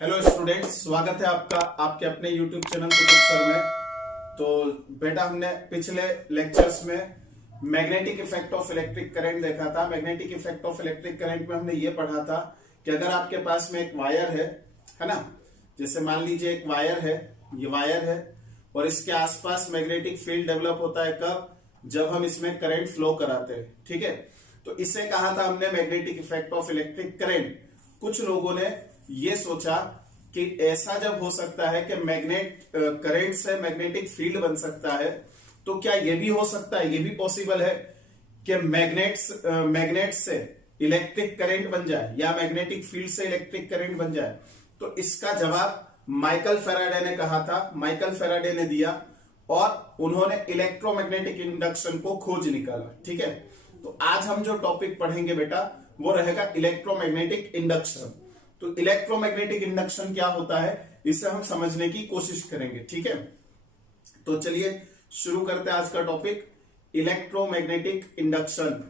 Hello students, स्वागत है आपका आपके अपने यूट्यूब चैनल कुतुब सर में। तो बेटा, हमने पिछले लेक्चर्स में magnetic effect of electric current देखा था। Magnetic effect of electric current में हमने ये पढ़ा था कि अगर आपके पास में एक वायर है ना, जैसे मान लीजिए एक वायर है, ये वायर है और इसके आसपास मैग्नेटिक फील्ड डेवलप होता है। कब? जब हम इसमें करंट फ्लो कराते हैं। ठीक है, तो इसे कहा था हमने magnetic effect of electric current. कुछ लोगों ने ये सोचा कि ऐसा जब हो सकता है कि मैग्नेट करंट से मैग्नेटिक फील्ड बन सकता है, तो क्या ये भी हो सकता है, ये भी पॉसिबल है कि मैग्नेट से इलेक्ट्रिक करंट बन जाए या मैग्नेटिक फील्ड से इलेक्ट्रिक करंट बन जाए? तो इसका जवाब माइकल फैराडे ने कहा था, माइकल फैराडे ने दिया और उन्होंने इलेक्ट्रोमैग्नेटिक इंडक्शन को खोज निकाला। ठीक है, तो आज हम जो टॉपिक पढ़ेंगे बेटा वो रहेगा इलेक्ट्रोमैग्नेटिक इंडक्शन। तो इलेक्ट्रोमैग्नेटिक इंडक्शन क्या होता है, इसे हम समझने की कोशिश करेंगे। ठीक है, तो चलिए शुरू करते हैं आज का टॉपिक, इलेक्ट्रोमैग्नेटिक इंडक्शन।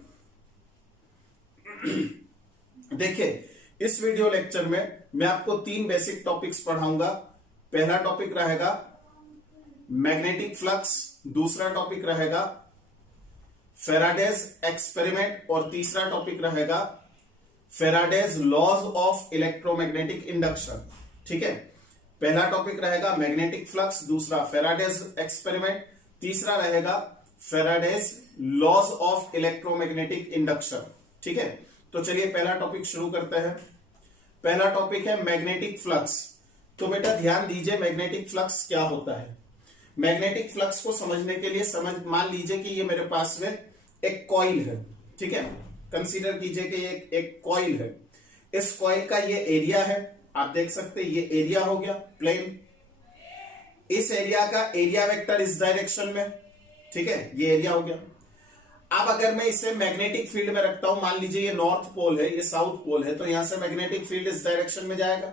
देखिए, इस वीडियो लेक्चर में मैं आपको 3 बेसिक टॉपिक्स पढ़ाऊंगा। पहला टॉपिक रहेगा मैग्नेटिक फ्लक्स, दूसरा टॉपिक रहेगा फैराडेज एक्सपेरिमेंट और तीसरा टॉपिक रहेगा Faraday's laws of electromagnetic induction. ठीक है, पहला टॉपिक रहेगा मैग्नेटिक फ्लक्स, दूसरा फैराडेज एक्सपेरिमेंट, तीसरा रहेगा Faraday's laws of electromagnetic induction. ठीक है, तो चलिए पहला टॉपिक शुरू करते हैं। पहला टॉपिक है मैग्नेटिक फ्लक्स। तो बेटा ध्यान दीजिए, मैग्नेटिक फ्लक्स क्या होता है। मैग्नेटिक फ्लक्स को समझने के लिए मान लीजिए कि ये मेरे पास में एक कॉइल है। ठीक है, कंसीडर कीजिए कि ये एक कॉइल है। इस कॉइल का ये एरिया है, आप देख सकते हैं, ये एरिया हो गया प्लेन। इस एरिया का एरिया वेक्टर इस डायरेक्शन में। ठीक है, ये एरिया हो गया। अब अगर मैं इसे मैग्नेटिक फील्ड में रखता हूं, मान लीजिए ये नॉर्थ पोल है, ये साउथ पोल है, तो यहां से मैग्नेटिक फील्ड इस डायरेक्शन में जाएगा।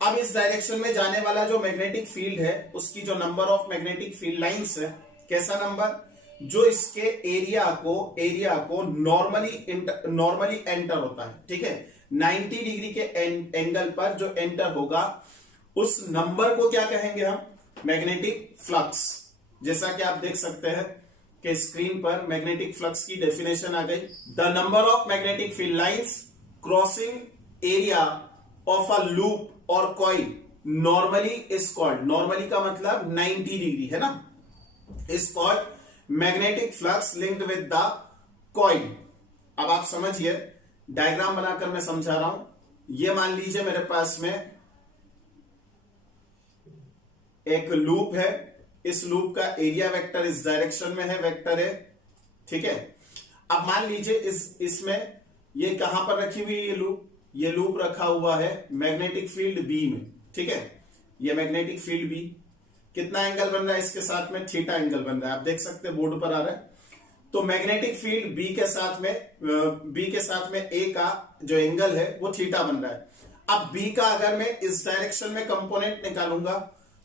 अब इस डायरेक्शन में जाने वाला जो मैग्नेटिक फील्ड है, उसकी जो number of magnetic field lines है, कैसा नंबर? जो इसके एरिया को नॉर्मली एंटर होता है। ठीक है, 90 डिग्री के एंगल पर जो एंटर होगा, उस नंबर को क्या कहेंगे हम? Magnetic flux. जैसा कि आप देख सकते हैं कि स्क्रीन पर मैग्नेटिक फ्लक्स की डेफिनेशन आ गई। The number of magnetic field lines crossing area of a loop और coil normally is called, normally का मतलब 90 डिग्री है ना, is called magnetic flux linked with the coil. अब आप समझिए, डायग्राम बनाकर मैं समझा रहा हूं। ये मान लीजिए मेरे पास में एक लूप है, इस लूप का एरिया वेक्टर इस डायरेक्शन में है, वेक्टर है। ठीक है, अब मान लीजिए इसमें ये कहां पर रखी हुई है ये लूप रखा हुआ है मैग्नेटिक फील्ड बी में। ठीक है, ये मैग्नेटिक फील्ड बी, कितना एंगल बन रहा है इसके साथ में? थीटा एंगल बन रहा है, आप देख सकते हैं बोर्ड पर आ रहा है। तो मैग्नेटिक फील्ड बी के साथ में ए का जो एंगल है वो थीटा बन रहा है। अब बी का अगर मैं इस डायरेक्शन में कंपोनेंट निकालूंगा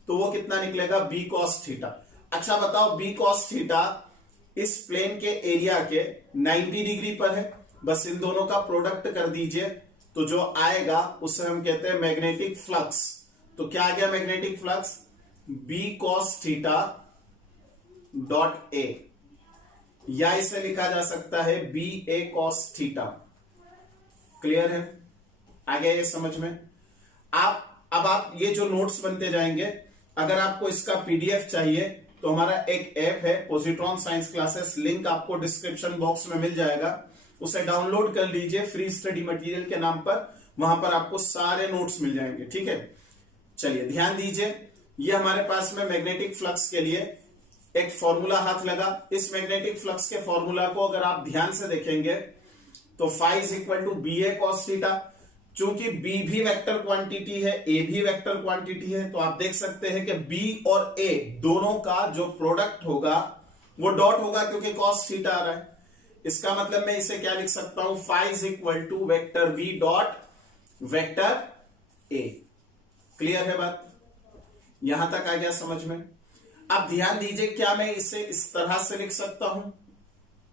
तो वो कितना निकलेगा? B cos theta. अच्छा बताओ, बी कॉस थीटा इस प्लेन के एरिया के 90 डिग्री पर है। बस इन दोनों का प्रोडक्ट कर दीजिए तो जो आएगा उसे हम कहते हैं मैग्नेटिक फ्लक्स। तो क्या आ गया magnetic flux? B cos theta dot A, या इसे लिखा जा सकता है B A cos theta. Clear है? आ गया ये समझ में? अब आप ये जो नोट्स बनते जाएंगे, अगर आपको इसका पीडीएफ चाहिए तो हमारा एक ऐप है पॉजिट्रॉन साइंस क्लासेस, लिंक आपको डिस्क्रिप्शन बॉक्स में मिल जाएगा। उसे डाउनलोड कर लीजिए फ्री स्टडी मटेरियल के नाम पर, वहां पर आपको सारे नोट्स मिल जाएंगे। ठीक है, चलिए ध्यान दीजिए, ये हमारे पास में मैग्नेटिक फ्लक्स के लिए एक फॉर्मूला हाथ लगा। इस मैग्नेटिक फ्लक्स के फॉर्मूला को अगर आप ध्यान से देखेंगे तो phi is equal to B A cos theta. चूंकि बी भी वेक्टर क्वांटिटी है, ए भी वेक्टर क्वांटिटी है, तो आप देख सकते हैं कि बी और ए दोनों का जो प्रोडक्ट होगा वो डॉट होगा, क्योंकि कॉस थीटा आ रहा है। इसका मतलब मैं इसे क्या लिख सकता हूं? Phi is equal to vector B dot vector A. Clear है बात? यहां तक आ गया समझ में? अब ध्यान दीजिए, क्या मैं इसे इस तरह से लिख सकता हूं?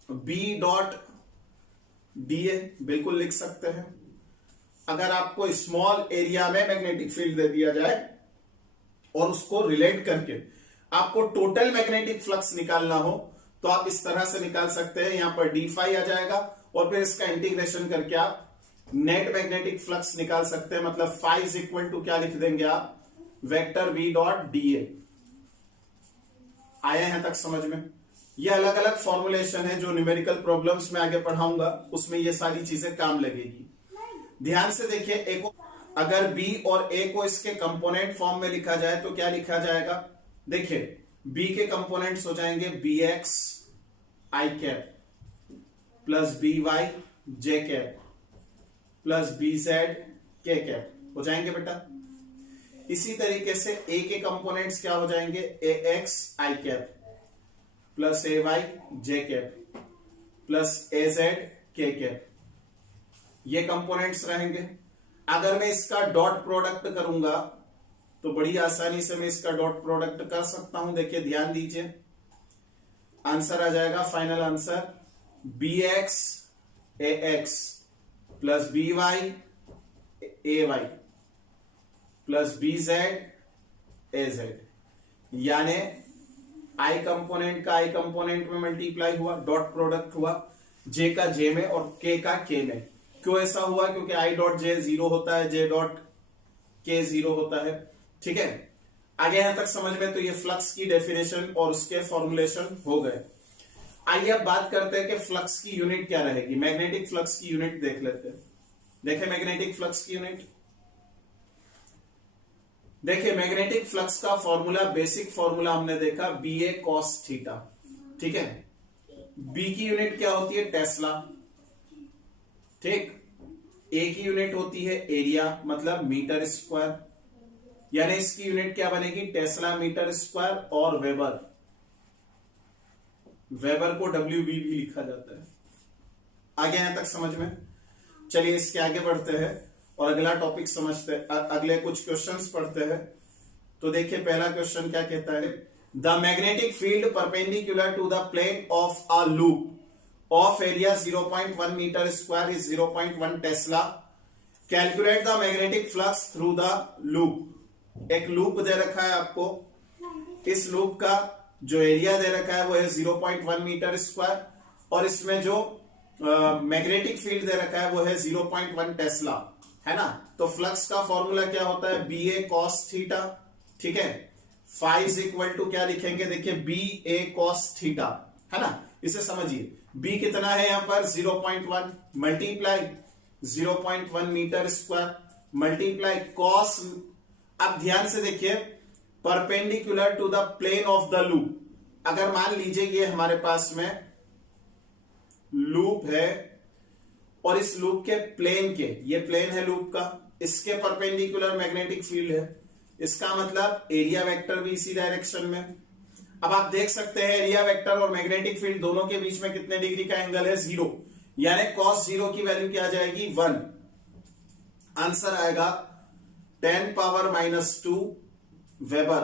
बी डॉट डी ए, बिल्कुल लिख सकते हैं। अगर आपको स्मॉल एरिया में मैग्नेटिक फील्ड दे दिया जाए और उसको रिलेट करके आपको टोटल मैग्नेटिक फ्लक्स निकालना हो तो आप इस तरह से निकाल सकते हैं। यहां पर डी फाई आ जाएगा और फिर इसका इंटीग्रेशन करके आप नेट मैग्नेटिक फ्लक्स निकाल सकते हैं। मतलब फाई इज इक्वल टू क्या लिख देंगे आप, vector V dot D A. आया यहां तक समझ में? ये अलग अलग फॉर्मुलेशन है जो न्यूमेरिकल प्रॉब्लम्स में आगे पढ़ाऊंगा, उसमें ये सारी चीजें काम लगेगी। ध्यान से देखिए, ए को अगर बी और ए को इसके कंपोनेंट फॉर्म में लिखा जाए तो क्या लिखा जाएगा? देखिए बी के कंपोनेंट्स हो जाएंगे बी एक्स आई कैप प्लस बी वाई जे कैप प्लस बी जेड के कैप हो जाएंगे बेटा। इसी तरीके से ए के कंपोनेंट्स क्या हो जाएंगे? ए एक्स आई कैप प्लस ए वाई जे कैप प्लस ए जेड के कैप, ये कंपोनेंट्स रहेंगे। अगर मैं इसका डॉट प्रोडक्ट करूंगा तो बड़ी आसानी से मैं इसका डॉट प्रोडक्ट कर सकता हूं। देखिए ध्यान दीजिए, आंसर आ जाएगा, final answer B X A X plus B Y A Y plus B Z A Z, यानी आई कंपोनेंट का आई कंपोनेंट में मल्टीप्लाई हुआ, डॉट प्रोडक्ट हुआ, जे का जे में और के का के में। क्यों ऐसा हुआ? क्योंकि आई डॉट जे 0 होता है, जे डॉट के 0 होता है। ठीक है, आगे यहां तक समझ में? तो ये फ्लक्स की डेफिनेशन और उसके फॉर्मुलेशन हो गए। आइए अब बात करते हैं कि फ्लक्स की यूनिट क्या रहेगी। मैग्नेटिक फ्लक्स की यूनिट देख लेते हैं। देखें मैग्नेटिक फ्लक्स की यूनिट, देखिए मैग्नेटिक फ्लक्स का फॉर्मूला, बेसिक फॉर्मूला हमने देखा बी ए कॉस थीटा। ठीक है, बी की यूनिट क्या होती है? टेस्ला। ठीक, ए की यूनिट होती है एरिया, मतलब मीटर स्क्वायर, यानी इसकी यूनिट क्या बनेगी? टेस्ला मीटर स्क्वायर और वेबर, वेबर को डब्ल्यू बी भी लिखा जाता है। आगे यहां तक समझ में? चलिए इसके आगे बढ़ते हैं और अगला टॉपिक समझते हैं, अगले कुछ क्वेश्चंस पढ़ते हैं। तो देखिए पहला क्वेश्चन क्या कहता है? The magnetic field perpendicular to the plane of a loop of area 0.1 metre square is 0.1 tesla. Calculate the magnetic flux through the loop. एक लूप दे रखा है आपको, इस लूप का जो एरिया दे रखा है वो है 0.1 मीटर स्क्वायर और इसमें जो मैग्नेटिक फील्ड दे रखा है वो है 0.1 टेस्ला, है ना। तो फ्लक्स का फॉर्मूला क्या होता है? B A cos theta. ठीक है, फाई इज इक्वल टू क्या लिखेंगे? देखिए बी ए कॉस थीटा, है ना। इसे समझिए, बी कितना है यहां पर? 0.1 multiply 0.1 metre square multiply cos. अब ध्यान से देखिए, perpendicular to the plane of the loop. अगर मान लीजिए ये हमारे पास में लूप है और इस लूप के प्लेन के, ये प्लेन है लूप का, इसके परपेंडिकुलर मैग्नेटिक फील्ड है, इसका मतलब एरिया वेक्टर भी इसी डायरेक्शन में। अब आप देख सकते हैं एरिया वेक्टर और मैग्नेटिक फील्ड दोनों के बीच में कितने डिग्री का एंगल है? 0, यानी cos 0 की वैल्यू क्या आ जाएगी? 1। आंसर आएगा 10⁻⁻2 वेबर।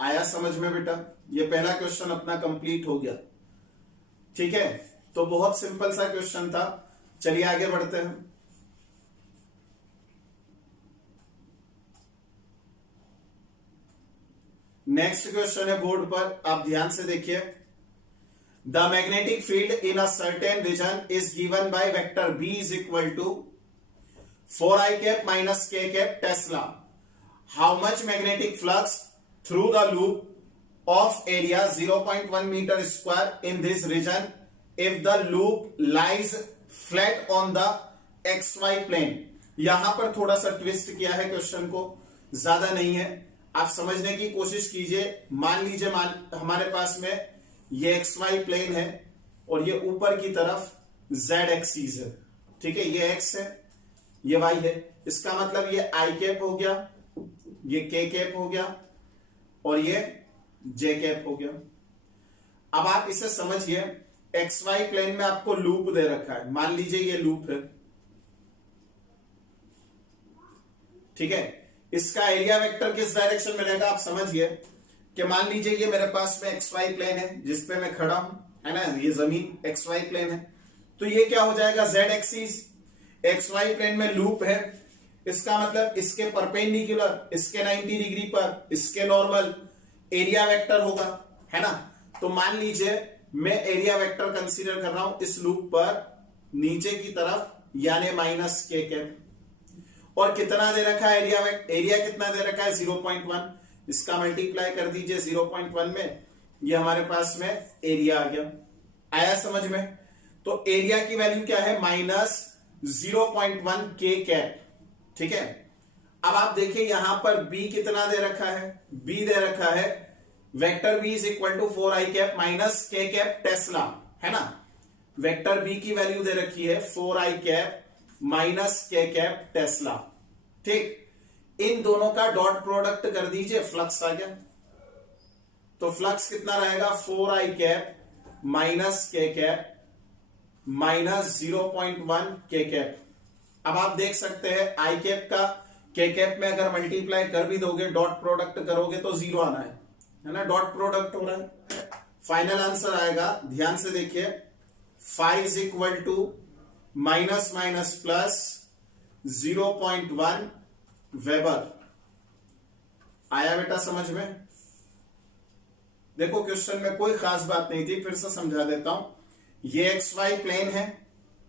आया समझ में बेटा? ये पहला क्वेश्चन अपना कंप्लीट हो गया। ठीक है, तो बहुत सिंपल सा क्वेश्चन था। चलिए आगे बढ़ते हैं। नेक्स्ट क्वेश्चन है बोर्ड पर, आप ध्यान से देखिए। The magnetic field in a certain region is given by vector B is equal to 4i cap minus k cap tesla. How much magnetic flux through the loop of area 0.1 metre square in this region if the loop lies flat on the XY plane. यहां पर थोड़ा सा twist किया है question को, ज्यादा नहीं है, आप समझने की कोशिश कीजिए। मान लीजिए हमारे पास में ये XY प्लेन है और ये ऊपर की तरफ Z एक्सिस है। ठीक है, ये X है, ये Y है। इसका मतलब ये I कैप हो गया, ये K कैप हो गया और ये J कैप हो गया। अब आप इसे समझिए, XY प्लेन में आपको लूप दे रखा है, मान लीजिए ये लूप है। ठीक है, इसका एरिया वेक्टर किस डायरेक्शन में रहेगा? आप समझिए कि मान लीजिए ये मेरे पास में XY प्लेन है जिसपे मैं खड़ा हूं, है ना, ये जमीन XY प्लेन है, तो ये क्या हो जाएगा? Z axis. X Y plane में लूप है, इसका मतलब इसके परपेंडिकुलर, इसके 90 डिग्री पर, इसके नॉर्मल एरिया वेक्टर होगा, है ना। तो मान लीजिए मैं एरिया वेक्टर कंसीडर कर रहा हूं इस लूप पर नीचे की तरफ, यानी माइनस के कैप, और कितना दे रखा है एरिया कितना दे रखा है 0.1, इसका मल्टीप्लाई कर दीजिए 0.1 में, ये हमारे पास में एरिया आ गया। आया समझ में? तो एरिया की वैल्यू क्या है माइनस 0.1 के कैप, ठीक है। अब आप देखिए यहां पर b कितना दे रखा है, b दे रखा है vector b is equal to 4i cap minus K cap tesla, है ना। वेक्टर b की वैल्यू दे रखी है 4i cap minus K cap tesla, ठीक। इन दोनों का डॉट प्रोडक्ट कर दीजिए, फ्लक्स आ गया। तो फ्लक्स कितना रहेगा 4i cap minus K cap minus 0.1 के कैप। अब आप देख सकते हैं आई कैप का के कैप में अगर मल्टीप्लाई कर भी दोगे, डॉट प्रोडक्ट करोगे तो जीरो आना है ना, डॉट प्रोडक्ट हो रहा है। फाइनल आंसर आएगा, ध्यान से देखिए, phi is equal to minus minus plus 0.1 weber. आया बेटा समझ में? देखो क्वेश्चन में कोई खास बात नहीं थी, फिर से समझा देता हूं। ये एक्स वाई प्लेन है,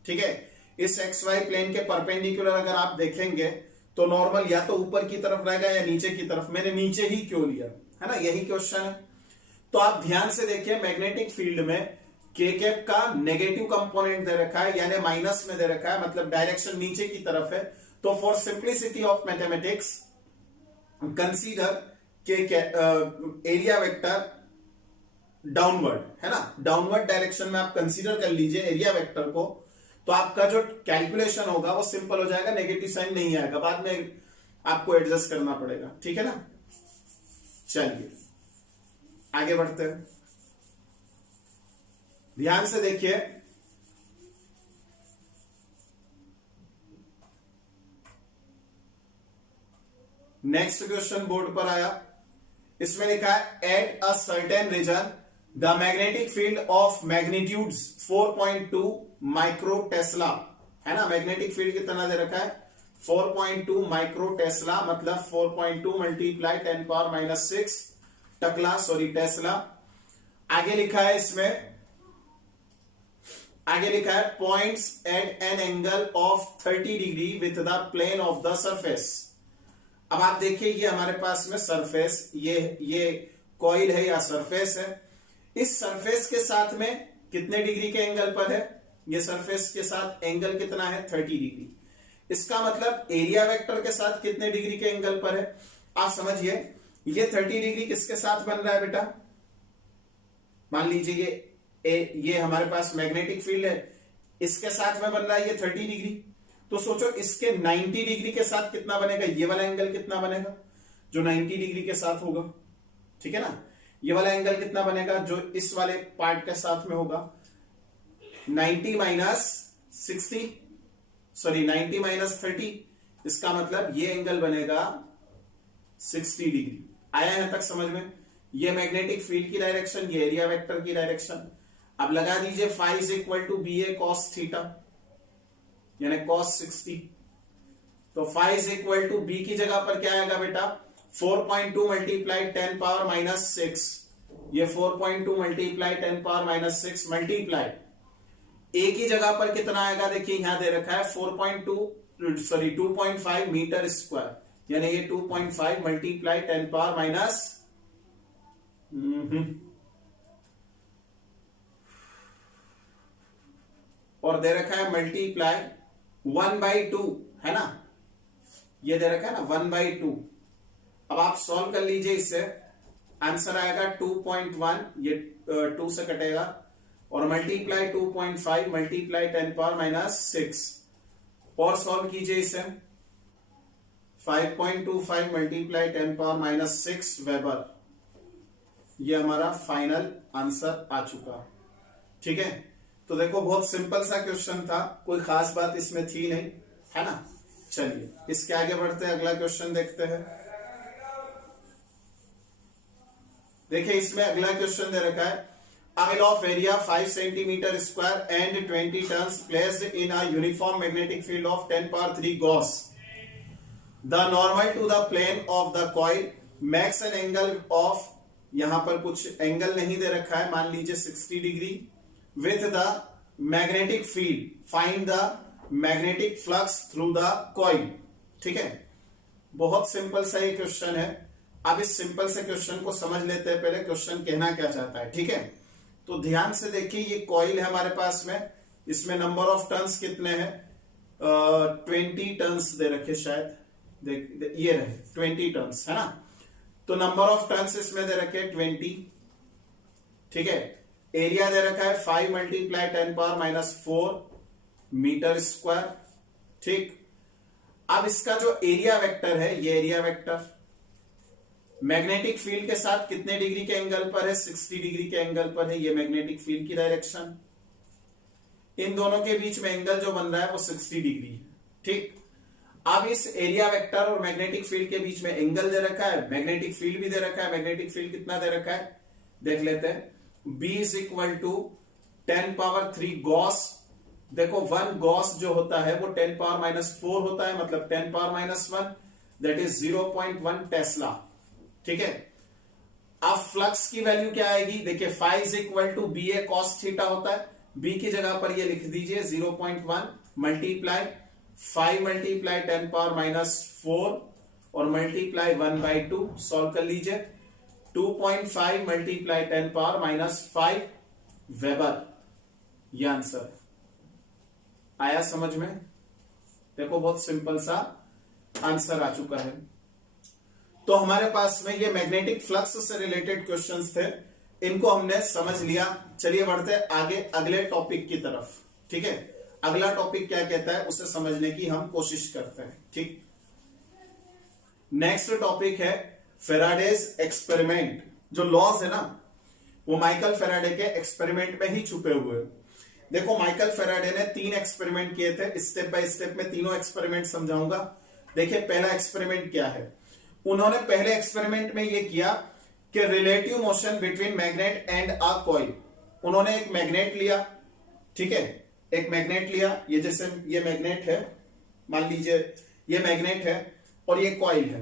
ठीक है। इस एक्स वाई प्लेन के परपेंडिकुलर अगर आप देखेंगे तो नॉर्मल या तो ऊपर की तरफ रहेगा या नीचे की तरफ। मैंने नीचे ही क्यों लिया, है ना, यही क्वेश्चन है। तो आप ध्यान से देखिए, मैग्नेटिक फील्ड में के कैप का नेगेटिव कंपोनेंट दे रखा है, यानी माइनस में दे रखा है, मतलब डायरेक्शन नीचे की तरफ है। तो for simplicity of mathematics consider के एरिया वेक्टर डाउनवर्ड, है ना, डाउनवर्ड डायरेक्शन में आप कंसीडर कर लीजिए एरिया वेक्टर को, तो आपका जो कैलकुलेशन होगा वो सिंपल हो जाएगा, नेगेटिव साइन नहीं आएगा, बाद में आपको एडजस्ट करना पड़ेगा, ठीक है ना। चलिए आगे बढ़ते हैं, ध्यान से देखिए। नेक्स्ट क्वेश्चन बोर्ड पर आया, इसमें लिखा है at a certain region the magnetic field of magnitudes 4.2 micro tesla, है ना। मैग्नेटिक फील्ड कितना दे रखा है 4.2 माइक्रो टेस्ला, मतलब 4.2 मल्टीप्लाई 10 पावर माइनस 6 टकला, सॉरी टेस्ला। आगे लिखा है इसमें, आगे लिखा है points at an angle of 30 degree with the plane of the surface. अब आप देखिए ये हमारे पास में सरफेस, ये कॉइल है या सरफेस है। इस सरफेस के साथ में कितने डिग्री के एंगल पर है, ये सरफेस के साथ एंगल कितना है 30 डिग्री। इसका मतलब एरिया वेक्टर के साथ कितने डिग्री के एंगल पर है, आप समझिए। ये 30 डिग्री किसके साथ बन रहा है बेटा, मान लीजिए ये हमारे पास मैग्नेटिक फील्ड है, इसके साथ में बन रहा है ये 30 डिग्री। तो सोचो इसके 90 डिग्री के साथ कितना बनेगा, ये वाला एंगल कितना बनेगा जो 90 डिग्री के साथ होगा, ठीक है ना। ये वाला एंगल कितना बनेगा जो इस वाले पार्ट के साथ में होगा, 90 माइनस 60, सॉरी 90 माइनस 30, इसका मतलब ये एंगल बनेगा 60 डिग्री। आया यहां तक समझ में? ये मैग्नेटिक फील्ड की डायरेक्शन, ये एरिया वेक्टर की डायरेक्शन। अब लगा दीजिए phi is equal to B A cos theta, यानी कॉस 60। तो phi is equal to B की जगह पर क्या आएगा बेटा 4.2 मल्टीप्लाई 10 पावर माइनस 6, ये 4.2 मल्टीप्लाई 10 पावर माइनस 6 मल्टीप्लाई ए की जगह पर कितना आएगा, देखिए यहां दे रखा है 2.5 मीटर स्क्वायर, यानी ये 2.5 मल्टीप्लाई 10 पावर माइनस और दे रखा है मल्टीप्लाई 1/2, है ना, ये दे रखा है ना 1/2। अब आप सॉल्व कर लीजिए, इससे आंसर आएगा 2.1, ये 2 से कटेगा, और मल्टीप्लाई 2.5 मल्टीप्लाई 10 पावर माइनस 6, और सॉल्व कीजिए इसे 5.25 मल्टीप्लाई 10 पावर माइनस 6 वेबर। ये हमारा फाइनल आंसर आ चुका, ठीक है। तो देखो बहुत सिंपल सा क्वेश्चन था, कोई खास बात इसमें थी नहीं, है ना। चलिए इसके आगे बढ़ते हैं, अगला क्वेश्चन देखते हैं। देखिए इसमें अगला क्वेश्चन दे रखा है A mill of area 5 centimeter square and 20 tons placed in a uniform magnetic field of 10 power 3 Gauss. The normal to the plane of the coil makes an angle of, यहां पर कुछ एंगल नहीं दे रखा है, मान लीजिए 60 degree with the magnetic field. Find the magnetic flux through the coil. ठीक है, बहुत सिंपल सा ये क्वेश्चन है. अब इस सिंपल से क्वेश्चन को समझ लेते हैं. पहले क्वेश्चन कहना क्या चाहता है. ठीक है, तो ध्यान से देखिए, ये कॉइल है हमारे पास में, इसमें नंबर ऑफ टर्न्स कितने हैं, 20 टर्न्स दे रखे शायद, ये रहे 20 टर्न्स है ना. तो नंबर ऑफ टर्न्स इसमें दे रखे 20. ठीक है, एरिया दे रखा है 5 multiply 10 power minus 4 metre square. ठीक, अब इसका जो एरिया वेक्टर है, ये एरिया वेक्टर मैग्नेटिक फील्ड के साथ कितने डिग्री के एंगल पर है, 60 डिग्री के एंगल पर है. ये मैग्नेटिक फील्ड की डायरेक्शन, इन दोनों के बीच में एंगल जो बन रहा है वो 60 डिग्री है. ठीक, अब इस एरिया वेक्टर और मैग्नेटिक फील्ड के बीच में एंगल दे रखा है, मैग्नेटिक फील्ड भी दे रखा है. मैग्नेटिक फील्ड कितना दे रखा है देख लेते हैं. B is equal to 10 power 3 gauss. देखो 1 गॉस जो होता है वो 10 पावर माइनस 4 होता है, मतलब 10 power minus 1 that is 0.1 tesla. ठीक है, अब फ्लक्स की वैल्यू क्या आएगी, देखिए phi is equal to B A cos theta होता है. बी की जगह पर ये लिख दीजिए 0.1 मल्टीप्लाई 5 मल्टीप्लाई 10 पावर माइनस 4 और मल्टीप्लाई 1/2. सॉल्व कर लीजिए. 2.5 मल्टीप्लाई 10 पावर माइनस 5 वेबर. ये आंसर आया समझ में. देखो बहुत सिंपल सा आंसर आ चुका है. तो हमारे पास में ये मैग्नेटिक फ्लक्स से रिलेटेड क्वेश्चंस थे, इनको हमने समझ लिया. चलिए बढ़ते आगे अगले टॉपिक की तरफ. ठीक है, अगला टॉपिक क्या कहता है उसे समझने की हम कोशिश करते हैं. ठीक, नेक्स्ट टॉपिक है फेराडेज एक्सपेरिमेंट. जो लॉज है ना वो माइकल फेराडे के एक्सपेरिमेंट में ही छुपे हुए हैं. देखो माइकल फेराडे ने 3 एक्सपेरिमेंट किए थे. स्टेप बाय स्टेप में तीनों एक्सपेरिमेंट समझाऊंगा. देखिए पहला एक्सपेरिमेंट क्या है. उन्होंने पहले एक्सपेरिमेंट में यह किया कि relative motion between magnet and a coil. उन्होंने एक मैग्नेट लिया. ठीक है, एक मैग्नेट लिया. ये जैसे ये मैग्नेट है, मान लीजिए ये मैग्नेट है और ये कॉइल है.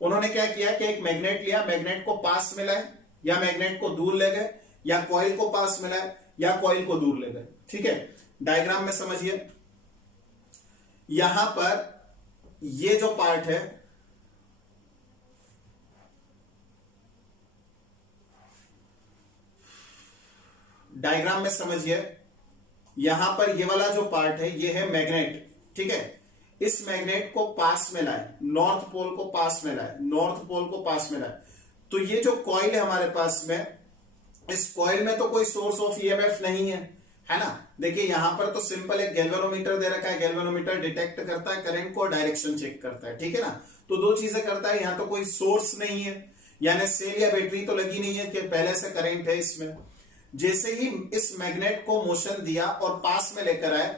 उन्होंने क्या किया कि एक मैग्नेट लिया, मैग्नेट को पास में लाए या मैग्नेट को दूर ले गए, या कॉइल को पास में लाए या कॉइल को दूर ले गए. ठीक है, डायग्राम में समझिए. यहां पर ये जो पार्ट है, डायग्राम में समझिए, यहां पर ये वाला जो पार्ट है ये है मैग्नेट. ठीक है, इस मैग्नेट को पास में लाए, नॉर्थ पोल को पास में लाए, नॉर्थ पोल को पास में लाए. तो ये जो कॉइल है हमारे पास में, इस कॉइल में तो कोई सोर्स ऑफ ईएमएफ नहीं है, है ना. देखिए यहां पर तो सिंपल एक गैल्वेनोमीटर दे रखा है. गैल्वेनोमीटर डिटेक्ट करता है करंट को, डायरेक्शन चेक करता है. ठीक है ना, तो 2 चीजें करता है. यहां तो कोई सोर्स नहीं है, यानी सेल या बैटरी तो लगी नहीं है कि पहले से करंट है इसमें. जैसे ही इस मैग्नेट को मोशन दिया और पास में लेकर आए,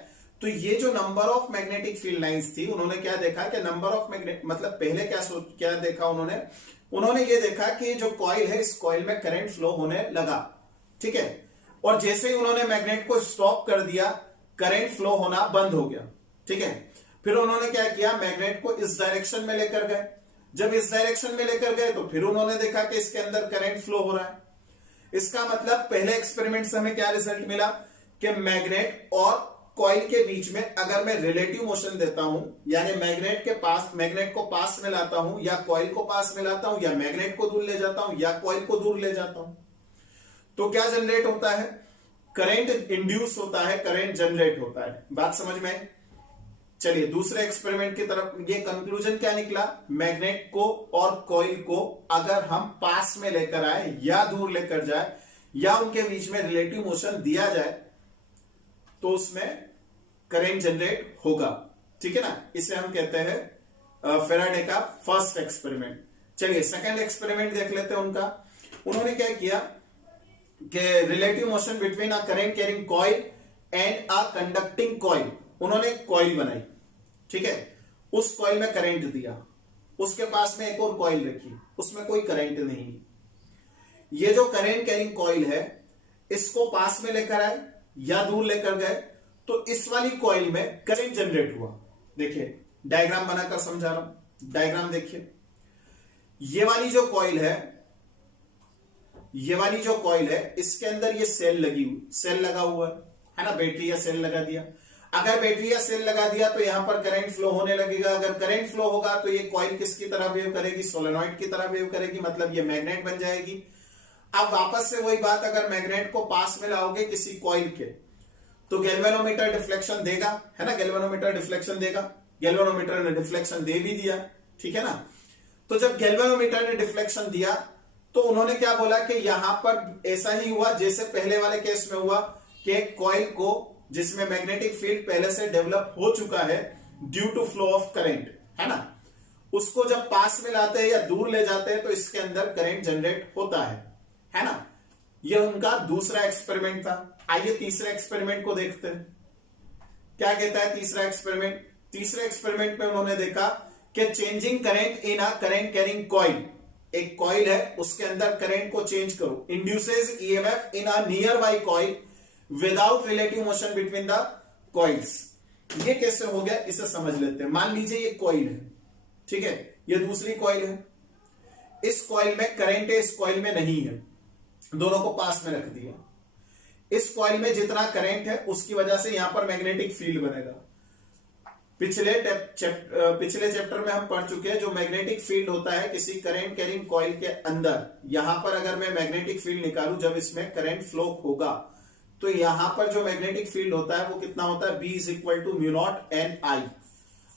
तो ये जो number of magnetic field lines थी, उन्होंने क्या देखा कि नंबर ऑफ मैग्नेट, मतलब पहले क्या देखा उन्होंने ये देखा कि जो कॉइल है, इस कॉइल में करंट फ्लो होने लगा. ठीक है, और जैसे ही उन्होंने मैग्नेट को स्टॉप कर दिया, करंट फ्लो होना बंद हो गया. ठीक है, फिर उन्होंने क्या किया, मैग्नेट को इस डायरेक्शन में लेकर गए. जब इस डायरेक्शन में लेकर गए तो फिर उन्होंने देखा कि इसके अंदर करंट फ्लो हो रहा है. इसका मतलब पहले एक्सपेरिमेंट से हमें क्या रिजल्ट मिला कि मैग्नेट और कॉइल के बीच में अगर मैं रिलेटिव मोशन देता हूं, यानी मैग्नेट को पास में लाता हूं या कॉइल को पास में लाता हूं, या मैग्नेट को दूर ले जाता हूं या कॉइल को दूर ले जाता हूं, तो क्या जनरेट होता है, करंट इंड्यूस होता है, करंट जनरेट होता है. बात समझ में. चलिए दूसरे एक्सपेरिमेंट की तरफ. ये कंक्लूजन क्या निकला, मैग्नेट को और कॉइल को अगर हम पास में लेकर आए या दूर लेकर जाए या उनके बीच में रिलेटिव मोशन दिया जाए तो उसमें करंट जनरेट होगा. ठीक है ना, इसे हम कहते हैं फेराडे का फर्स्ट एक्सपेरिमेंट. चलिए सेकंड एक्सपेरिमेंट देख लेते हैं उनका. उन्होंने क्या किया कि relative motion between a current carrying coil and a conducting coil. उन्होंने एक कॉइल बनाई. ठीक है, उस कॉइल में करंट दिया, उसके पास में एक और कॉइल रखी, उसमें कोई करंट नहीं. ये जो करंट कैरिंग कॉइल है, इसको पास में लेकर आए या दूर लेकर गए तो इस वाली कॉइल में करंट जनरेट हुआ। देखिए डायग्राम बनाकर समझा रहा हूं, डायग्राम देखिए। ये वाली जो कॉइल है, ये वाली जो कॉइल है, इसके अंदर ये सेल लगी हुई, सेल लगा हुआ है ना, बैटरी या सेल लगा दिया। अगर बैटरी या सेल लगा दिया तो यहां पर करंट फ्लो होने लगेगा। अगर करंट फ्लो होगा तो ये कॉइल किसकी तरह बिहेव करेगी, सोलेनॉइड की तरह बिहेव करेगी, मतलब ये मैग्नेट बन जाएगी। अब वापस से वही बात, अगर मैग्नेट को पास में लाओगे किसी कॉइल के तो गैल्वेनोमीटर डिफ्लेक्शन देगा, है ना, गैल्वेनोमीटर डिफ्लेक्शन देगा। गैल्वेनोमीटर ने डिफ्लेक्शन दे भी दिया, ठीक है ना। तो जब गैल्वेनोमीटर ने डिफ्लेक्शन दिया तो उन्होंने क्या बोला कि यहां पर ऐसा ही हुआ जैसे पहले वाले केस में हुआ कि कॉइल को जिसमें मैग्नेटिक फील्ड पहले से डेवलप हो चुका है due to flow of current, है ना, उसको जब पास में लाते हैं या दूर ले जाते हैं तो इसके अंदर करंट जनरेट होता है ना। यह उनका दूसरा एक्सपेरिमेंट था। आइए तीसरे एक्सपेरिमेंट को देखते हैं, क्या कहता है तीसरा एक्सपेरिमेंट। तीसरे एक्सपेरिमेंट में उन्होंने देखा कि changing current in a current carrying coil, एक कॉइल है उसके अंदर करंट को चेंज करो, induces EMF in a near by coil without relative motion between the coils. ये कैसे हो गया इसे समझ लेते हैं। मान लीजिए ये कॉइल है, ठीक है, ये दूसरी कॉइल है, इस कॉइल में करंट है, इस कॉइल में नहीं है, दोनों को पास में रख दिया। इस कॉइल में जितना करंट है उसकी वजह से यहां पर मैग्नेटिक फील्ड बनेगा। पिछले चैप्टर में हम पढ़ चुके हैं जो मैग्नेटिक फील्ड होता है किसी करंट कैरिंग कॉइल के अंदर, यहां पर अगर मैं मैग्नेटिक फील्ड निकालूं जब इसमें करंट फ्लो होगा तो यहां पर जो मैग्नेटिक फील्ड होता है वो कितना होता है, B is equal to mu naught N I.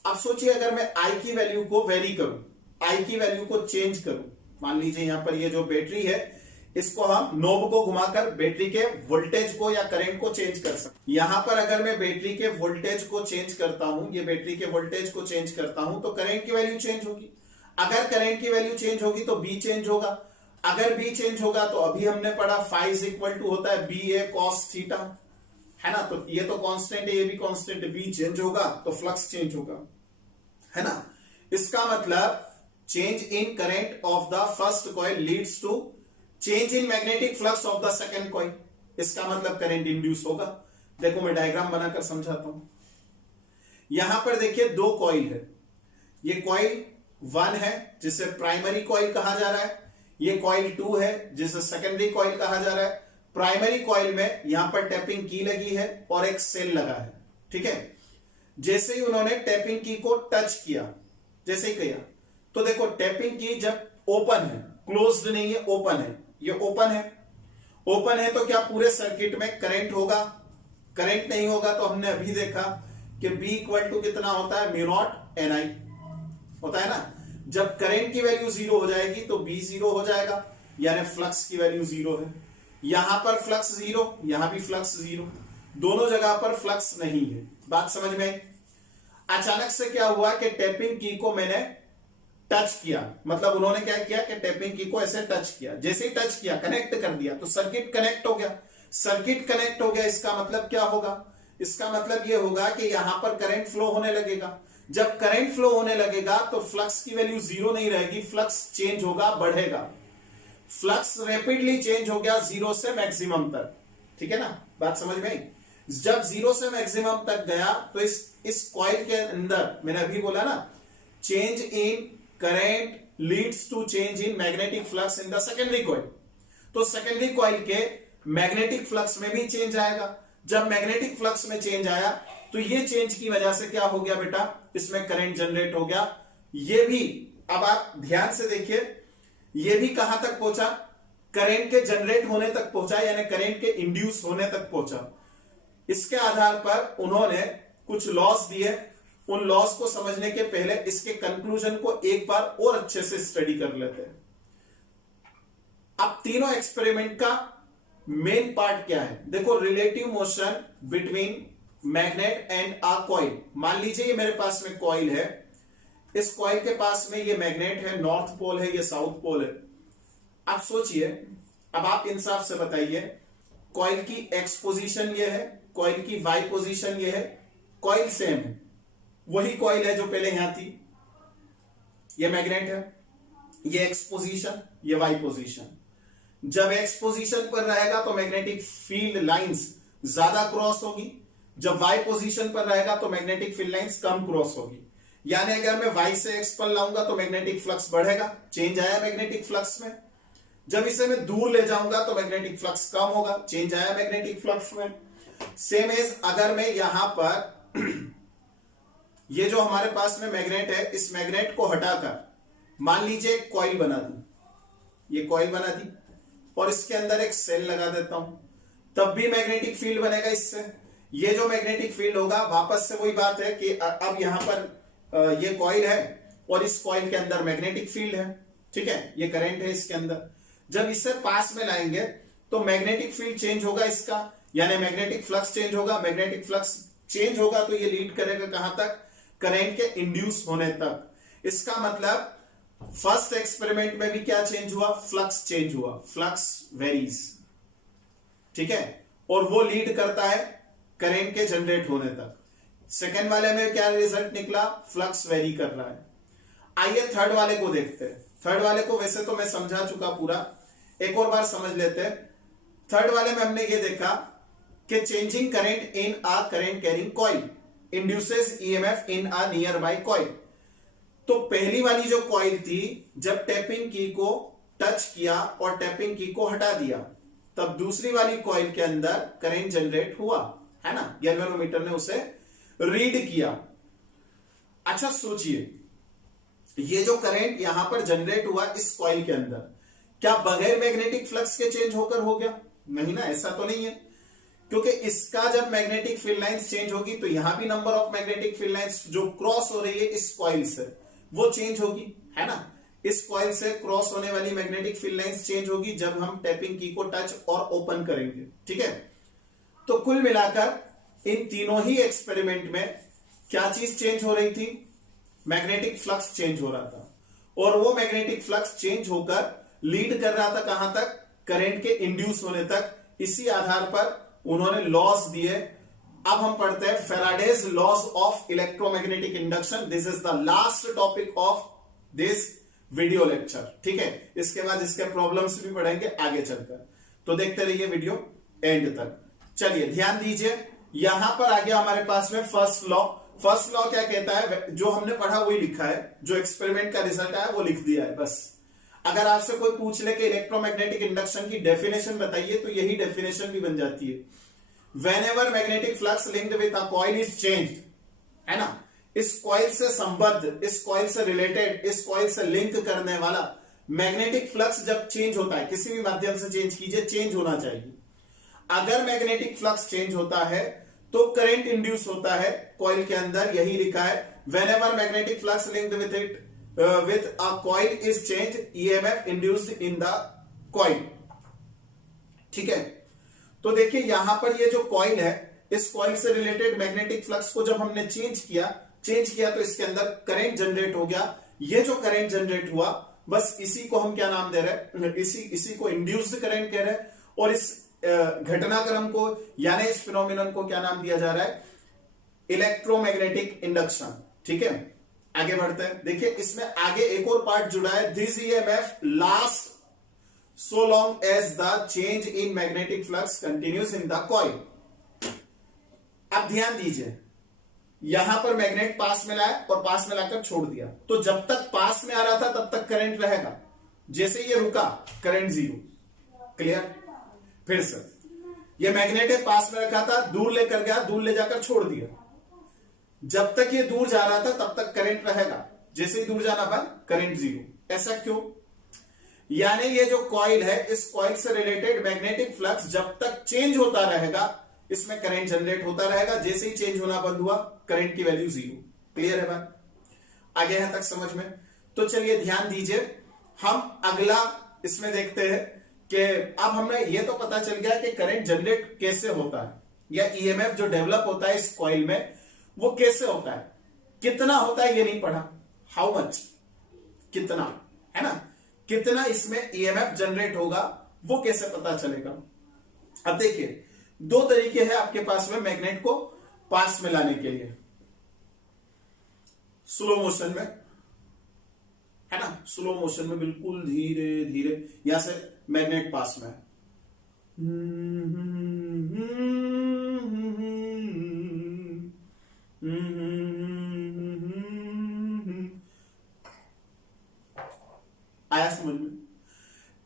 अब सोचिए अगर मैं आई की वैल्यू को वेरी करूं, आई की वैल्यू को चेंज करूं, मान लीजिए यहां पर ये जो बैटरी है इसको हम नोब को घुमाकर बैटरी के वोल्टेज को या करंट को चेंज कर सकते। यहां पर अगर मैं बैटरी के वोल्टेज को चेंज करता हूं, ये बैटरी के वोल्टेज को चेंज करता हूं तो करंट की वैल्यू चेंज होगी। अगर करंट की वैल्यू चेंज होगी तो बी चेंज होगा। अगर बी चेंज होगा तो अभी हमने पढ़ा फाई इज इक्वल टू होता है बी ए कॉस थीटा, है ना, तो ये तो कांस्टेंट है, ये भी कांस्टेंट है, बी चेंज होगा तो फ्लक्स चेंज होगा, है ना। इसका मतलब change in current of the first coil leads to change in magnetic flux of the second coil. इसका मतलब करंट इंड्यूस होगा। देखो मैं डायग्राम बनाकर समझाता हूं। यहां पर देखिए दो कॉइल है, ये कॉइल 1 है जिसे प्राइमरी कॉइल कहा जा रहा है, ये कॉइल 2 है जिसे सेकेंडरी कॉइल कहा जा रहा है। प्राइमरी कॉइल में यहां पर टैपिंग की लगी है और एक सेल लगा है, ठीक है। जैसे ही उन्होंने टैपिंग की को टच किया, जैसे ही किया तो देखो टैपिंग की जब ओपन है, क्लोज्ड नहीं है, ओपन है, ये ओपन है, ओपन है तो क्या पूरे सर्किट में करंट होगा, करंट नहीं होगा। तो हमने अभी देखा कि B इक्वल टू कितना होता है, म्यू नॉट एन आई होता है ना। जब करंट की वैल्यू 0 हो जाएगी तो B 0 हो जाएगा, यानी फ्लक्स की वैल्यू 0 है। यहां पर फ्लक्स 0, यहां भी फ्लक्स 0, दोनों जगह पर फ्लक्स नहीं है। बात समझ में आई। अचानक से क्या हुआ कि टैपिंग की को मैंने टच किया, मतलब उन्होंने क्या किया कि टैपिंग की को ऐसे टच किया, जैसे ही टच किया कनेक्ट कर दिया तो सर्किट कनेक्ट हो गया। सर्किट कनेक्ट हो गया, इसका मतलब क्या होगा, इसका मतलब यह होगा कि यहां पर करंट फ्लो होने लगेगा। जब करंट फ्लो होने लगेगा तो फ्लक्स की वैल्यू 0 नहीं रहेगी, फ्लक्स चेंज होगा, बढ़ेगा। फ्लक्स रैपिडली चेंज हो गया 0 से मैक्सिमम तक, ठीक है ना, बात समझ में आई। जब 0 से मैक्सिमम तक गया तो इस कॉइल के अंदर मैंने अभी बोला ना, change in current leads to change in magnetic flux in the secondary coil. तो सेकेंडरी कॉइल के मैग्नेटिक फ्लक्स में भी चेंज आएगा। जब मैग्नेटिक फ्लक्स में चेंज आया तो ये चेंज की वजह से क्या हो गया बेटा, इसमें करंट जनरेट हो गया। ये भी अब आप ध्यान से देखिए, ये भी कहां तक पहुंचा, करंट के जनरेट होने तक पहुंचा, यानी करंट के इंड्यूस होने तक पहुंचा। इसके आधार पर उन्होंने कुछ लॉस दिए। उन लॉस को समझने के पहले इसके कंक्लूजन को एक बार और अच्छे से स्टडी कर लेते हैं। अब तीनों एक्सपेरिमेंट का मेन पार्ट क्या है, देखो relative motion between magnet and a coil. मान लीजिए ये मेरे पास में कॉइल है, इस कॉइल के पास में ये मैग्नेट है, नॉर्थ पोल है, ये साउथ पोल है। आप सोचिए, अब आप इंसाफ से बताइए, कॉइल की एक्स पोजीशन ये है, कॉइल की वाई पोजीशन ये है, कॉइल सेम है, वही कॉइल है जो पहले यहां थी, ये मैग्नेट है, ये एक्स पोजीशन, ये वाई पोजीशन। जब एक्स पोजीशन पर रहेगा तो मैग्नेटिक फील्ड लाइंस ज्यादा क्रॉस होगी, जब वाई पोजीशन पर रहेगा तो मैग्नेटिक फील्ड लाइंस कम क्रॉस होगी। यानी अगर मैं वाई से एक्स पर लाऊंगा तो मैग्नेटिक फ्लक्स बढ़ेगा, चेंज आया मैग्नेटिक फ्लक्स में। जब इसे मैं दूर ले जाऊंगा तो मैग्नेटिक फ्लक्स कम होगा, चेंज आया मैग्नेटिक फ्लक्स में। सेम एज अगर मैं यहां पर ये जो हमारे पास में मैग्नेट है, इस मैग्नेट को हटाकर मान लीजिए एक कॉइल बना दूं, ये कॉइल बना दी और इसके अंदर एक सेल लगा देता हूं, तब भी मैग्नेटिक फील्ड बनेगा इससे। ये जो मैग्नेटिक फील्ड होगा, वापस से वही बात है कि अब यहां पर ये कॉइल है और इस कॉइल के अंदर मैग्नेटिक फील्ड है, ठीक है, ये करंट है इसके अंदर। जब इसे पास में लाएंगे तो मैग्नेटिक फील्ड चेंज होगा इसका, यानी मैग्नेटिक फ्लक्स चेंज होगा। मैग्नेटिक फ्लक्स चेंज होगा तो ये लीड करेगा कहां तक? करंट के इंड्यूस होने तक। इसका मतलब फर्स्ट एक्सपेरिमेंट में भी क्या चेंज हुआ? फ्लक्स चेंज हुआ, फ्लक्स वेरीज, ठीक है, और वो लीड करता है करंट के जनरेट होने तक। सेकेंड वाले में क्या रिजल्ट निकला? फ्लक्स वेरी कर रहा है। आइए थर्ड वाले को देखते हैं। थर्ड वाले को वैसे तो मैं समझा चुका पूरा, एक और बार समझ लेते हैं। थर्ड वाले में हमने ये देखा कि changing current in a current carrying coil induces EMF in a near by coil. तो पहली वाली जो कॉइल थी, जब टैपिंग की को टच किया और टैपिंग की को हटा दिया, तब दूसरी वाली कॉइल के अंदर करंट जनरेट हुआ, है ना, गैल्वेनोमीटर ने उसे रीड किया। अच्छा सोचिए, ये जो करंट यहां पर जनरेट हुआ इस कॉइल के अंदर, क्या बगैर मैग्नेटिक फ्लक्स के चेंज होकर हो गया? नहीं ना, ऐसा तो नहीं है, क्योंकि इसका जब मैग्नेटिक फील्ड लाइंस चेंज होगी तो यहां भी number of magnetic field lines जो क्रॉस हो रही है इस कॉइल से, वो चेंज होगी, है ना। इस कॉइल से क्रॉस होने वाली मैग्नेटिक फील्ड लाइंस चेंज होगी जब हम टैपिंग की को टच और ओपन करेंगे, ठीक है। तो कुल मिलाकर इन तीनों ही एक्सपेरिमेंट में क्या चीज चेंज हो रही थी? मैग्नेटिक फ्लक्स चेंज हो रहा था, और वो मैग्नेटिक फ्लक्स चेंज होकर लीड कर रहा था कहां तक? करंट के इंड्यूस होने तक। इसी आधार पर उन्होंने लॉस दिए। अब हम पढ़ते हैं Faraday's loss of electromagnetic induction. This is the last topic of this video lecture, ठीक है। इसके बाद इसके प्रॉब्लम्स भी पढ़ेंगे आगे चलकर, तो देखते रहिए वीडियो एंड तक। चलिए ध्यान दीजिए, यहां पर आ गया हमारे पास में फर्स्ट लॉ। फर्स्ट लॉ क्या कहता है? जो हमने पढ़ा वही लिखा है, जो एक्सपेरिमेंट का रिजल्ट आया वो लिख दिया है बस। अगर आपसे कोई पूछ ले कि इलेक्ट्रोमैग्नेटिक इंडक्शन की डेफिनेशन बताइए, तो यही डेफिनेशन भी बन जाती है। Whenever magnetic flux linked with a coil is changed, है ना, इस कॉइल से संबद्ध, इस कॉइल से रिलेटेड, इस कॉइल से लिंक करने वाला मैग्नेटिक फ्लक्स जब चेंज होता है, किसी भी माध्यम से चेंज कीजिए, चेंज होना चाहिए। अगर मैग्नेटिक फ्लक्स चेंज होता है तो करंट इंड्यूस होता है कॉइल के अंदर, यही लिखा है। Whenever magnetic flux linked with it with a coil is changed, EMF induced in the coil, ठीक है। तो देखिए यहां पर ये जो कॉइल है, इस कॉइल से रिलेटेड मैग्नेटिक फ्लक्स को जब हमने चेंज किया तो इसके अंदर करंट जनरेट हो गया। ये जो करंट जनरेट हुआ, बस इसी को हम क्या नाम दे रहे हैं? इसी को इंड्यूस्ड करंट कह रहे हैं, और इस घटनाक्रम को यानी इस फिनोमिनन को क्या नाम दिया जा रहा है? इलेक्ट्रोमैग्नेटिक इंडक्शन, ठीक है। आगे बढ़ते हैं। देखिए इसमें आगे एक और पार्ट जुड़ा है। This EMF last so long as the change in magnetic flux continues in the coil. अब ध्यान दीजिए, यहां पर मैग्नेट पास में लाया और पास में लाकर छोड़ दिया, तो जब तक पास में आ रहा था तब तक करंट रहेगा, जैसे ये रुका करंट जीरो। क्लियर? फिर से ये मैग्नेट है, पास में रखा था, दूर लेकर गया, दूर ले जाकर छोड़ दिया, जब तक ये दूर जा रहा था तब तक करंट रहेगा, जैसे ही दूर जाना बंद, करंट जीरो। ऐसा क्यों? यानी ये जो कॉइल है, इस कॉइल से रिलेटेड मैग्नेटिक फ्लक्स जब तक चेंज होता रहेगा, इसमें करंट जनरेट होता रहेगा, जैसे ही चेंज होना बंद हुआ, करंट की वैल्यू जीरो। क्लियर है बात? आगे यहां तक समझ में? तो चलिए ध्यान दीजिए, हम अगला इसमें देखते हैं कि अब हमें यह तो पता चल गया कि करंट जनरेट कैसे होता है, या ईएमएफ जो डेवलप होता है इस कॉइल में वो कैसे होता है, कितना होता है ये नहीं पढ़ा, हाउ मच, कितना, है ना, कितना इसमें ईएमएफ जनरेट होगा वो कैसे पता चलेगा। अब देखिए दो तरीके हैं आपके पास में मैग्नेट को पास में लाने के लिए, स्लो मोशन में, है ना, स्लो मोशन में बिल्कुल धीरे धीरे, यहां से मैग्नेट पास में है। आया समझ में?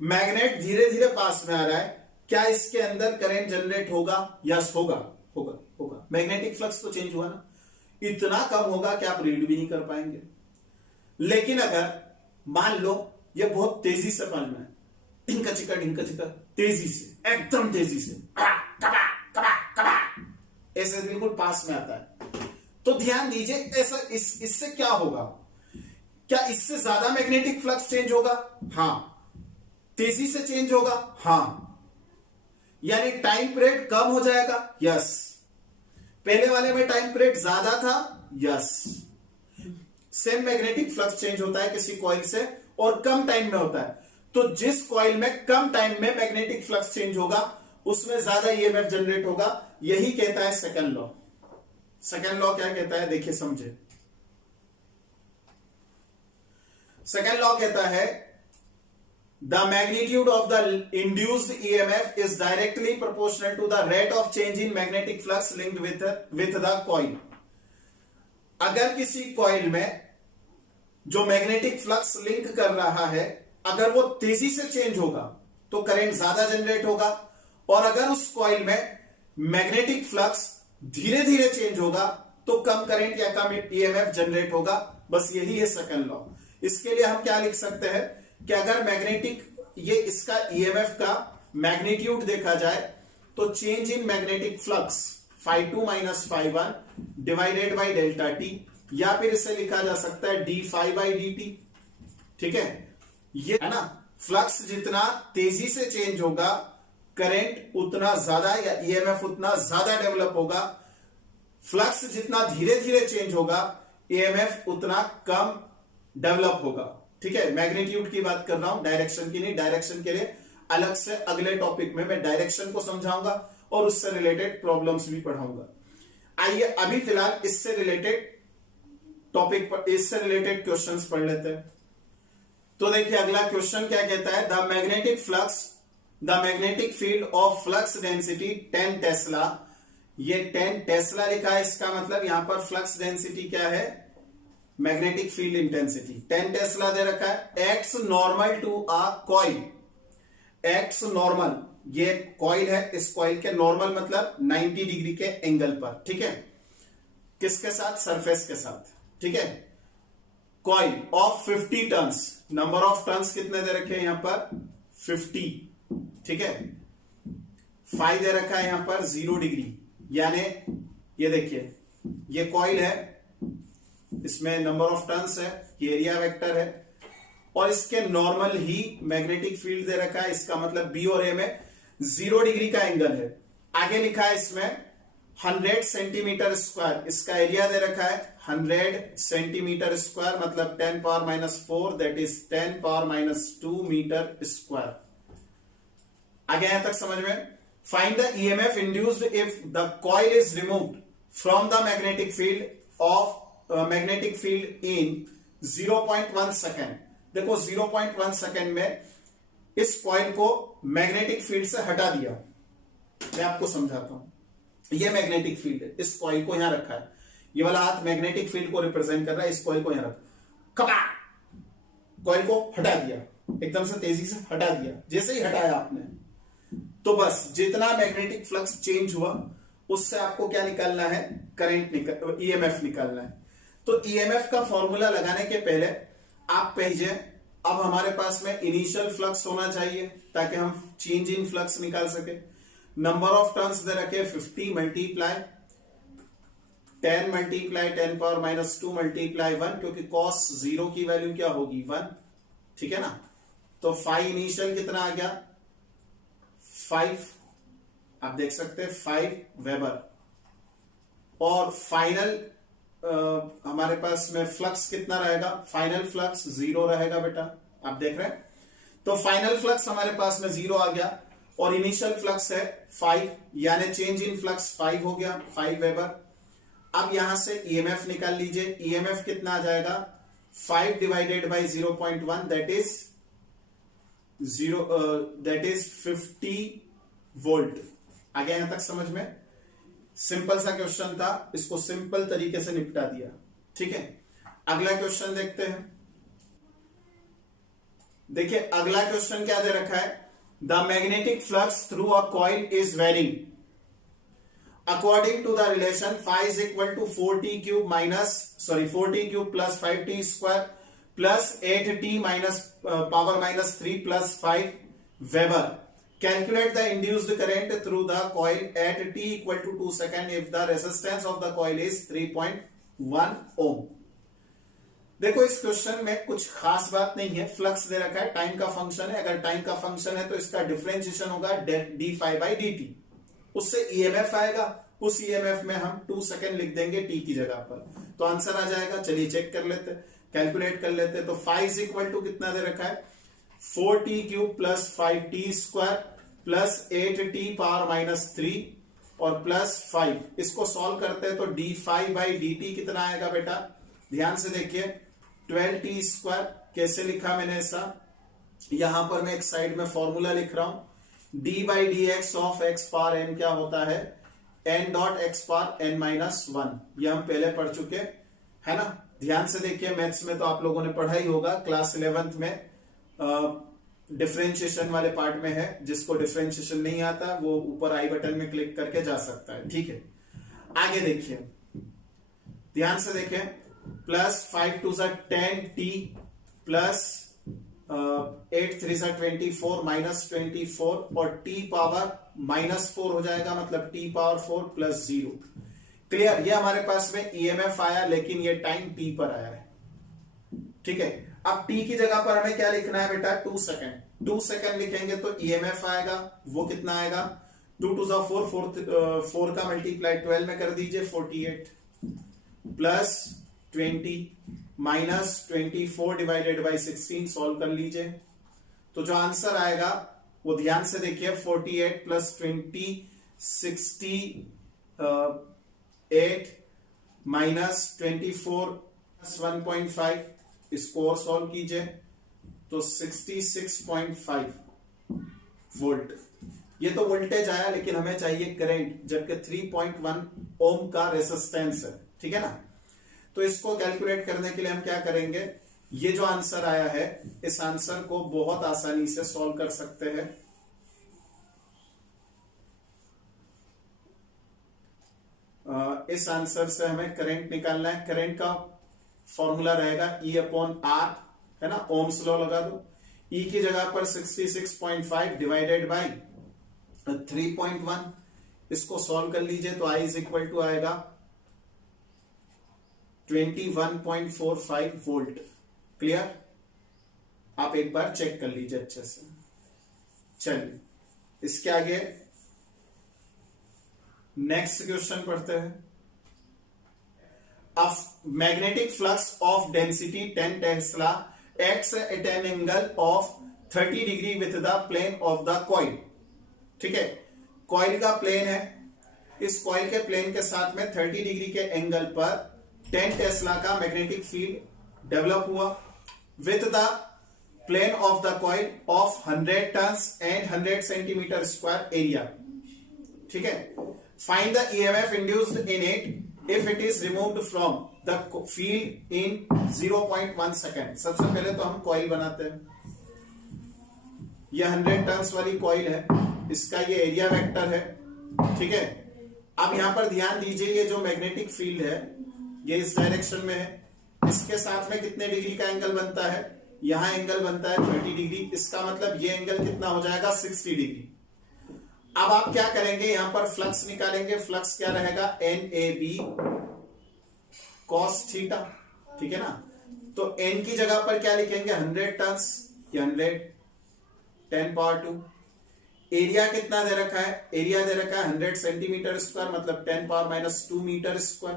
मैग्नेट धीरे धीरे पास में आ रहा है, क्या इसके अंदर करंट जनरेट होगा? यस होगा, होगा, होगा। मैग्नेटिक फ्लक्स तो चेंज हुआ ना, इतना कम होगा कि आप रीड भी नहीं कर पाएंगे। लेकिन अगर मान लो ये बहुत तेजी से पल में ढिंका चिका तेजी से, एकदम तेजी से कबा कबा कबा ऐसे बिल्कुल पास में आता है, तो ध्यान दीजिए ऐसा इससे क्या होगा? क्या इससे ज्यादा मैग्नेटिक फ्लक्स चेंज होगा? हाँ। तेजी से चेंज होगा? हाँ। यानी टाइम पीरियड कम हो जाएगा? यस। पहले वाले में टाइम पीरियड ज्यादा था? Yes. Same magnetic flux change होता है किसी कॉइल से और कम टाइम में होता है, तो जिस कॉइल में कम टाइम में मैग्नेटिक फ्लक्स चेंज होगा उसमें ज्यादा ईएमएफ जनरेट होगा। यही कहता है सेकंड लॉ। सेकंड लॉ क्या कहता है देखिए समझे। सेकंड लॉ कहता है the magnitude of the induced EMF is directly proportional to the rate of change in magnetic flux linked with the coil. अगर किसी कॉइल में जो मैग्नेटिक फ्लक्स लिंक कर रहा है, अगर वो तेजी से चेंज होगा तो करंट ज्यादा जनरेट होगा, और अगर उस कॉइल में मैग्नेटिक फ्लक्स धीरे धीरे चेंज होगा तो कम करंट या कम ईएमएफ जनरेट होगा। बस यही है सेकंड लॉ। इसके लिए हम क्या लिख सकते हैं कि अगर मैग्नेटिक ये इसका ईएमएफ का मैग्नीट्यूड देखा जाए तो change in magnetic flux φ2 - φ1 divided by delta T, या फिर इसे लिखा जा सकता है d∅dt। ठीक है, ये है ना, फ्लक्स जितना तेजी से चेंज होगा करंट उतना ज्यादा या ईएमएफ उतना ज्यादा डेवलप होगा, फ्लक्स जितना धीरे धीरे चेंज होगा ईएमएफ उतना कम डेवलप होगा। ठीक है, मैग्नीट्यूड की बात कर रहा हूं, डायरेक्शन की नहीं। डायरेक्शन के लिए अलग से अगले टॉपिक में मैं डायरेक्शन को समझाऊंगा और उससे रिलेटेड प्रॉब्लम्स भी पढ़ाऊंगा। आइए अभी फिलहाल इससे रिलेटेड टॉपिक पर, इससे रिलेटेड क्वेश्चंस पढ़ लेते हैं। तो देखिए अगला क्वेश्चन क्या कहता है, the magnetic field of flux density 10 Tesla. ये 10 टेस्ला लिखा है, इसका मतलब यहां पर फ्लक्स डेंसिटी क्या है? मैग्नेटिक फील्ड इंटेंसिटी 10 टेस्ला दे रखा है। X normal to a coil, X normal, ये कॉइल है, इस कॉइल के नॉर्मल मतलब 90 डिग्री के एंगल पर। ठीक है, किसके साथ? सरफेस के साथ। ठीक है, coil of 50 turns, number of turns कितने दे रखे हैं यहां पर? 50। ठीक है, फाई दे रखा है यहां पर 0 डिग्री, यानी ये देखिए ये कॉइल है, इसमें नंबर ऑफ टर्न्स है, ये एरिया वेक्टर है, और इसके नॉर्मल ही मैग्नेटिक फील्ड दे रखा है, इसका मतलब बी और ए में 0 डिग्री का एंगल है। आगे लिखा है इसमें 100 सेंटीमीटर स्क्वायर, इसका एरिया दे रखा है 100 सेंटीमीटर स्क्वायर, मतलब 10⁻⁴, दैट इज 10⁻² मीटर स्क्वायर। आगे यहां तक समझ में? Find the EMF induced if the coil is removed from the magnetic field in 0.1 second. देखो 0.1 सेकेंड में इस कॉइल को मैग्नेटिक फील्ड से हटा दिया। मैं आपको समझाता हूं। ये मैग्नेटिक फील्ड है, इस कॉइल को यहां रखा है, ये वाला हाथ मैग्नेटिक फील्ड को रिप्रेजेंट कर रहा है, इस कॉइल को यहां रखा, कॉइल को हटा दिया, एकदम से तेजी से हटा दिया। जैसे ही हटाया आपने तो बस जितना मैग्नेटिक फ्लक्स चेंज हुआ उससे आपको क्या निकालना है? करंट ईएमएफ निकालना है। तो ईएमएफ का फॉर्मूला लगाने के पहले आप भेजे, अब हमारे पास में इनिशियल फ्लक्स होना चाहिए ताकि हम चेंज इन फ्लक्स निकाल सके। नंबर ऑफ टर्न्स दे रखे 50 मल्टीप्लाई 10 मल्टीप्लाई 10⁻² मल्टीप्लाई 1, क्योंकि cos 0 की वैल्यू क्या होगी? 1। ठीक है ना, तो फाई इनिशियल कितना आ गया? 5। आप देख सकते हैं 5 वेबर, और फाइनल हमारे पास में फ्लक्स कितना रहेगा? फाइनल फ्लक्स 0 रहेगा बेटा, आप देख रहे हैं। तो फाइनल फ्लक्स हमारे पास में 0 आ गया, और इनिशियल फ्लक्स है 5, यानी चेंज इन फ्लक्स 5 हो गया, 5 वेबर। अब यहां से ईएमएफ निकाल लीजिए। ईएमएफ कितना आ जाएगा? 5 divided by 0.1 that is 50 volt. आ गया यहां तक समझ में? सिंपल सा क्वेश्चन था, इसको सिंपल तरीके से निपटा दिया। ठीक है, अगला क्वेश्चन देखते हैं। देखिए अगला क्वेश्चन क्या दे रखा है, the magnetic flux through a coil is varying according to the relation phi is equal to 4t cube plus 5t square plus 8t power minus 3 plus 5 weber. Calculate the induced current through the coil at t equal to 2 second if the resistance of the coil is 3.1 ohm. देखो इस question में कुछ खास बात नहीं है, flux दे रखा है, टाइम का फंक्शन है। अगर टाइम का फंक्शन है तो इसका डिफरेंशिएशन होगा D phi by D T, उससे ईएमएफ आएगा, उस ईएमएफ में हम 2 सेकेंड लिख देंगे टी की जगह पर, तो आंसर आ जाएगा। चलिए चेक कर लेते, कैलकुलेट कर लेते। तो फाई इज इक्वल टू कितना दे रखा है, 4t cube plus 5t square plus 8t power minus 3 और प्लस 5। इसको सॉल्व करते हैं तो D phi by D T कितना आएगा बेटा, ध्यान से देखिए, 12t स्क्वायर। कैसे लिखा मैंने ऐसा, यहां पर मैं एक साइड में फॉर्मूला लिख रहा हूं, D by D X of X power N क्या होता है, N dot X power N minus 1। ये हम पहले पढ़ चुके है ना। ध्यान से देखिए, मैथ्स में तो आप लोगों ने पढ़ा ही होगा, क्लास 11th में डिफरेंशिएशन वाले पार्ट में है। जिसको डिफरेंशिएशन नहीं आता वो ऊपर आई बटन में क्लिक करके जा सकता है। ठीक है, आगे देखिए, ध्यान से देखें, plus 5 to 10t plus 8 3 24 minus 24 और t पावर माइनस 4 हो जाएगा, मतलब t पावर 4 प्लस 0। क्लियर, ये हमारे पास में ईएमएफ आया, लेकिन ये टाइम t पर आया है। ठीक है, अब t की जगह पर हमें क्या लिखना है बेटा, 2 सेकेंड। 2 सेकेंड लिखेंगे तो ईएमएफ आएगा, वो कितना आएगा, 2 टू 4 का मल्टीप्लाई 12 में कर दीजिए, 48 plus 20 minus 24 divided by 16 solve कर लीजिए। तो जो आंसर आएगा वो ध्यान से देखिए, 48 प्लस 20 68 माइनस 24 1.5, इसको और सॉल्व कीजिए तो 66.5 वोल्ट। ये तो वोल्टेज आया, लेकिन हमें चाहिए करंट, जबकि 3.1 ओम का रेजिस्टेंस है। ठीक है ना, तो इसको कैलकुलेट करने के लिए हम क्या करेंगे, ये जो आंसर आया है इस आंसर को बहुत आसानी से सॉल्व कर सकते हैं। इस आंसर से हमें करंट निकालना है। करंट का फॉर्मूला रहेगा E अपॉन R, है ना, ओम्स लॉ लगा दो। E की जगह पर 66.5 डिवाइडेड बाई 3.1, इसको सॉल्व कर लीजिए तो I इज इक्वल टू आएगा 21.45 वोल्ट। क्लियर, आप एक बार चेक कर लीजिए अच्छे से। चलिए इसके आगे नेक्स्ट क्वेश्चन पढ़ते हैं। A magnetic flux of density 10 Tesla acts at an angle of 30 degree with the plane of the coil। ठीक है, कॉइल का प्लेन है, इस कॉइल के प्लेन के साथ में 30 डिग्री के एंगल पर 10 टेस्ला का मैग्नेटिक फील्ड डेवलप हुआ with the plane of the coil of 100 turns and 100 centimetre square area. ठीक है, find the EMF induced in it if it is removed from the field in 0.1 second. सबसे पहले तो हम coil बनाते हैं, यह 100 टर्न्स वाली कॉइल है, इसका ये एरिया वेक्टर है। ठीक है, अब यहां पर ध्यान दीजिए, ये जो मैग्नेटिक फील्ड है ये इस डायरेक्शन में है, इसके साथ में कितने डिग्री का एंगल बनता है, यहां एंगल बनता है 30 डिग्री, इसका मतलब ये एंगल कितना हो जाएगा, 60 डिग्री। अब आप क्या करेंगे, यहां पर फ्लक्स निकालेंगे। फ्लक्स क्या रहेगा, NAB cos थीटा। ठीक है ना, तो N की जगह पर क्या लिखेंगे, 100 टर्न्स, 100 10 पावर 2। एरिया कितना दे रखा है, एरिया दे रखा है 100 सेंटीमीटर स्क्वायर, मतलब 10 power minus 2 metre square.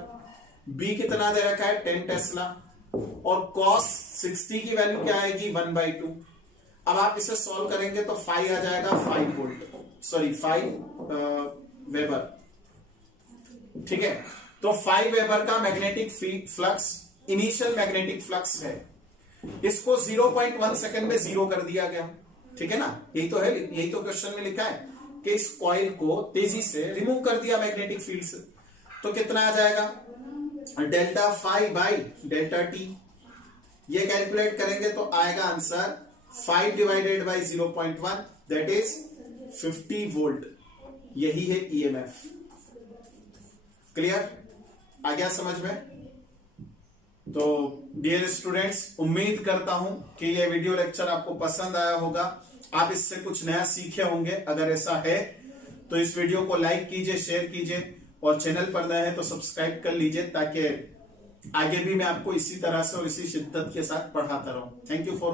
B कितना दे रखा है, 10 टेस्ला, और cos 60 की वैल्यू क्या आएगी, 1/2। अब आप इसे सॉल्व करेंगे तो फाई आ जाएगा 5 वोल्ट, सॉरी 5 वेबर। ठीक है, तो 5 वेबर का magnetic flux initial magnetic flux है, इसको 0.1 सेकंड में जीरो कर दिया गया, ठीक है ना। यही तो है, यही तो क्वेश्चन में लिखा है कि इस कॉइल को तेजी से रिमूव कर दिया मैग्नेटिक फील्ड से, तो कितना आ जाएगा, delta phi by delta t. ये कैलकुलेट करेंगे तो आएगा answer 5 divided by 0.1 that is 50 volt. यही है ईएमएफ। क्लियर, आ गया समझ में। तो डियर स्टूडेंट्स, उम्मीद करता हूं कि यह वीडियो लेक्चर आपको पसंद आया होगा, आप इससे कुछ नया सीखे होंगे। अगर ऐसा है तो इस वीडियो को लाइक कीजिए, शेयर कीजिए, और चैनल पर नए हैं तो सब्सक्राइब कर लीजिए, ताकि आगे भी मैं आपको इसी तरह से और इसी शिद्दत के साथ पढ़ाता रहूं। Thank you for